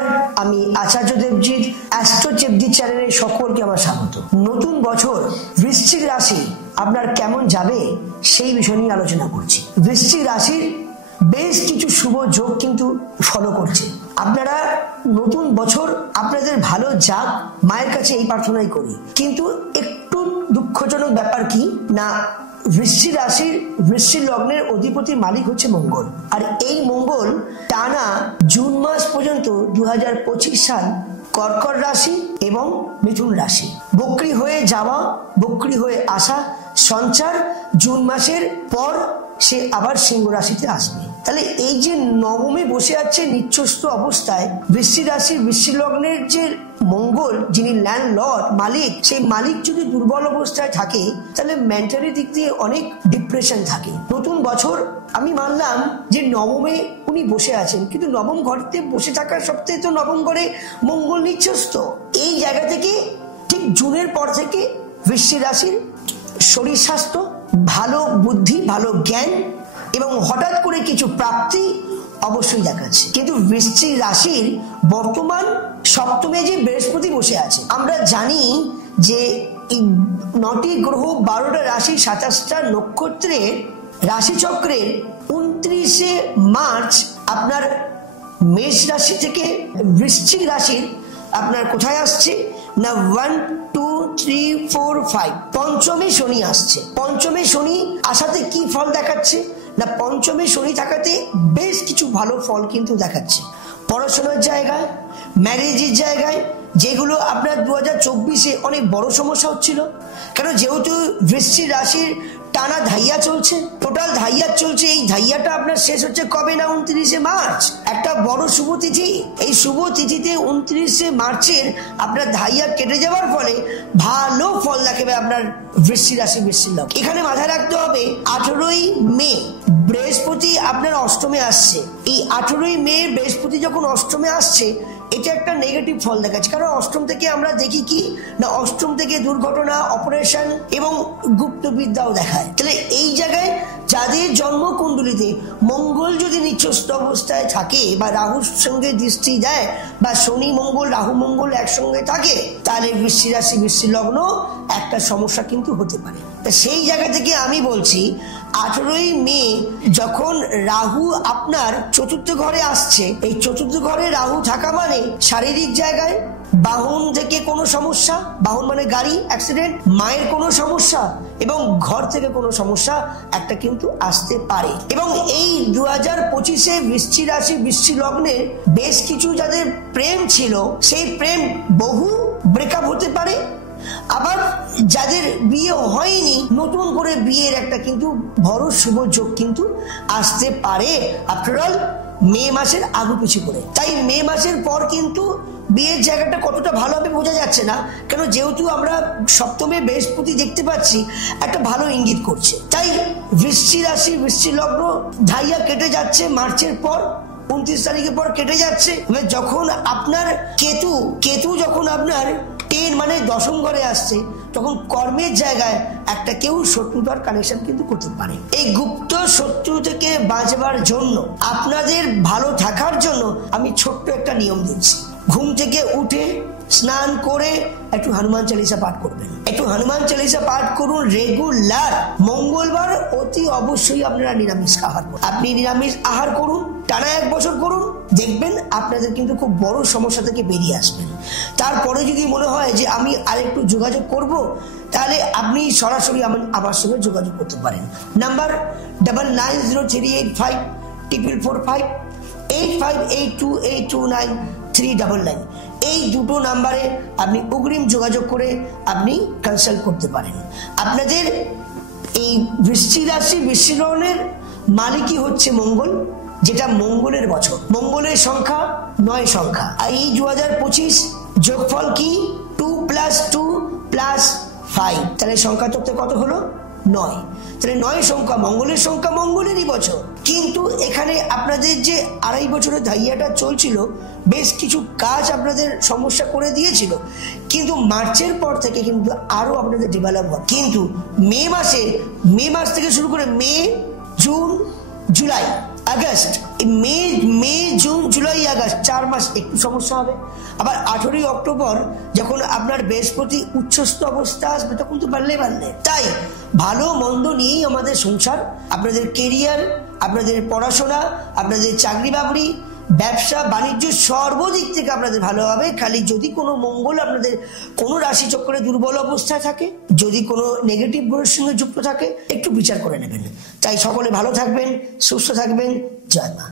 নমস্কার, আমি আচার্য দেবজিৎ অ্যাস্ট্রো চেপজি চ্যানেলে সকলকে আমার স্বাগত। নতুন বছর বৃশ্চিক রাশি আপনার কেমন যাবে সেই বিষয় নিয়ে আলোচনা করছি। বৃশ্চিক রাশির বেশ কিছু শুভ যোগ কিন্তু ফলো করছে। আপনারা নতুন বছর আপনাদের ভালো যাক, মায়ের কাছে এই প্রার্থনাই করি। কিন্তু একটু দুঃখজনক ব্যাপার কি না, বৃশ্চিক রাশির বৃশ্চিক লগ্নের অধিপতি মালিক হচ্ছে মঙ্গল। আর এই মঙ্গল টানা জুন মাস পর্যন্ত 2025 সাল কর্কট রাশি এবং মিথুন রাশি, বক্রী হয়ে যাওয়া, বক্রী হয়ে আসা, সঞ্চার জুন মাসের পর সে আবার সিংহ রাশিতে আসবে। তাহলে এই যে নবমে বসে আছে নিচ্ছস্ত অবস্থায়, বৃশ্চিক রাশি বৃশ্চিক লগ্নের যে মঙ্গল, যিনি ল্যান্ড লর্ড মালিক, সেই মালিক যদি দুর্বল অবস্থায় থাকে তাহলে মেন্টালি দিক দিয়ে অনেক ডিপ্রেশন থাকে। নতুন বছর আমি মানলাম যে নবমে উনি বসে আছেন, কিন্তু নবম ঘরতে বসে থাকার সত্ত্বেও তো নবম ঘরে মঙ্গল নিচ্ছস্ত। এই জায়গা থেকে ঠিক জুনের পর থেকে বৃশ্চিক রাশির শরীর স্বাস্থ্য, ভালো বুদ্ধি, ভালো জ্ঞান এবং হঠাৎ করে কিছু প্রাপ্তি অবশ্যই দেখাচ্ছে। কিন্তু বৃশ্চিক রাশির বর্তমান সপ্তমে যে বৃহস্পতি বসে আছে, আমরা জানি যে এই 9টি গ্রহ, 12টা রাশি, 27টা নক্ষত্রের রাশিচক্রের 29শে মার্চ আপনার মেষ রাশি থেকে বৃশ্চিক রাশির আপনার কোথায় আসছে না 1, 2, 3, 4, 5 পঞ্চমে শনি আসছে। পঞ্চমে শনি আসাতে কি ফল দেখাচ্ছে না, পঞ্চমে শনি থাকাতে বেশ কিছু ভালো ফল কিন্তু দেখাচ্ছে। পড়াশোনার জায়গায়, ম্যারেজের জায়গায়, যেগুলো আপনার 2024-এ অনেক বড় সমস্যা হচ্ছিল, কেন যেহেতু বৃশ্চিক রাশির টানা ধাইয়া চলছে, টোটাল ধাইয়া চলছে। এই ধাইয়াটা আপনার শেষ হচ্ছে কবে না 29শে মার্চ, একটা বড় শুভ তিথি। এই শুভ তিথিতে 29শে মার্চের আপনার ধাইয়া কেটে যাওয়ার ফলে ভালো ফল দেখাবে আপনার বৃশ্চিক রাশি বৃশ্চিক লগ্ন। এখানে মাথায় রাখতে হবে 18ই মে বৃহস্পতি আপনার অষ্টমে আসছে। এই 18ই মে বৃহস্পতি যখন অষ্টমে আসছে, এটা একটা নেগেটিভ ফল দেখাচ্ছে। কারণ অষ্টম থেকে আমরা দেখি কি না, অষ্টম থেকে দুর্ঘটনা, অপারেশন এবং গুপ্তবিদ্যাও দেখায়। তাহলে এই জায়গায় যাদের জন্মকুণ্ডলিতে মঙ্গল যদি নিচ্ছস্ত অবস্থায় থাকে বা রাহুর সঙ্গে দৃষ্টি দেয় বা শনি মঙ্গল, রাহু মঙ্গল একসঙ্গে থাকে, তাহলে বৃশ্চিক রাশি বৃশ্চিক লগ্ন একটা সমস্যা কিন্তু হতে পারে। তা সেই জায়গা থেকে আমি বলছি 18ই মে যখন রাহু আপনার চতুর্থ ঘরে আসছে, এই চতুর্থ ঘরে রাহু থাকা মানে শারীরিক জায়গায় বাহন থেকে কোনো সমস্যা, বাহন মানে গাড়ি অ্যাক্সিডেন্ট, মায়ের কোনো সমস্যা এবং ঘর থেকে কোনো সমস্যা একটা কিন্তু আসতে পারে। এবং এই 2025-এ বৃশ্চিক রাশি বৃশ্চিক লগ্নে বেশ কিছু যাদের প্রেম ছিল, সেই প্রেম বহু ব্রেকআপ হতে পারে। আবার যাদের বিয়ে হয়নি, নতুন করে বিয়ের একটা কিন্তু বড় শুভ যোগ কিন্তু আসতে পারে, আফটার অল মে মাসের আগু পিছু করে। তাই মে মাসের পর কিন্তু বিয়ের জায়গাটা কতটা ভালো হবে বোঝা যাচ্ছে না, কেন যেহেতু আমরা সপ্তমে বৃহস্পতি দেখতে পাচ্ছি, একটা ভালো ইঙ্গিত করছে। তাই বৃশ্চিক রাশি বৃশ্চিক লগ্ন ধাইয়া কেটে যাচ্ছে মার্চের পর, 29 তারিখের পর কেটে যাচ্ছে। যখন আপনার কেতু যখন আপনার 10 মানে দশম ঘরে আসছে, তখন কর্মের জায়গায় একটা কেউ শত্রুতার কানেকশন কিন্তু করতে পারে। এই গুপ্ত শত্রু থেকে বাঁচবার জন্য, আপনাদের ভালো থাকার জন্য আমি ছোট্ট একটা নিয়ম দিচ্ছি। ঘুম থেকে উঠে স্নান করে একটু হনুমান চালিসা পাঠ করবেন, একটু হনুমান চালিসা পাঠ করুন রেগুলার। মঙ্গলবার অতি অবশ্যই আপনারা নিরামিষ আহার করুন। আপনি নিরামিষ আহার করুন, টানা 1 বছর করুন, দেখবেন আপনাদের কিন্তু খুব বড় সমস্যা থেকে বেরিয়ে আসবেন। তারপরে যদি মনে হয় যে আমি আরেকটু যোগাযোগ করব, তাহলে আপনি সরাসরি আমার সঙ্গে যোগাযোগ করতে পারেন। নাম্বার 9903854445 8582829399 এই দুটো নাম্বারে আপনি অগ্রিম যোগাযোগ করে আপনি কনসাল্ট করতে পারেন। আপনাদের এই বৃশ্চিক রাশি বৃশ্চিক লগ্নের মালিকই হচ্ছে মঙ্গল, যেটা মঙ্গলের বছর। মঙ্গলের সংখ্যা 9 সংখ্যা। আর এই 2025 যোগফল কি 2 + 2 + 5, তাহলে সংখ্যা তত্ত্বে কত হলো 9। তাহলে 9 সংখ্যা মঙ্গলের সংখ্যা, মঙ্গলেরই বছর। কিন্তু এখানে আপনাদের যে 2.5 বছরের ধাইয়াটা চলছিল, বেশ কিছু কাজ আপনাদের সমস্যা করে দিয়েছিল, কিন্তু মার্চের পর থেকে কিন্তু আরো আপনাদের ডেভেলপ হয়। কিন্তু মে মাস থেকে শুরু করে মে, জুন, জুলাই, আগস্ট, মে জুন জুলাই আগস্ট 4 মাস একটু সমস্যা হবে। আবার 18ই অক্টোবর যখন আপনার বৃহস্পতি উচ্চস্থ অবস্থা আসবে তখন তো বাড়লে। তাই ভালো মন্দ নিয়েই আমাদের সংসার, আপনাদের কেরিয়ার, আপনাদের পড়াশোনা, আপনাদের চাকরি বাকরি, ব্যবসা বাণিজ্য সর্বদিক থেকে আপনাদের ভালো হবে। খালি যদি কোনো মঙ্গল আপনাদের কোনো রাশি চক্রে দুর্বল অবস্থায় থাকে, যদি কোনো নেগেটিভ গ্রহের সঙ্গে যুক্ত থাকে, একটু বিচার করে নেবেন। তাই সকলে ভালো থাকবেন, সুস্থ থাকবেন। জয় মা।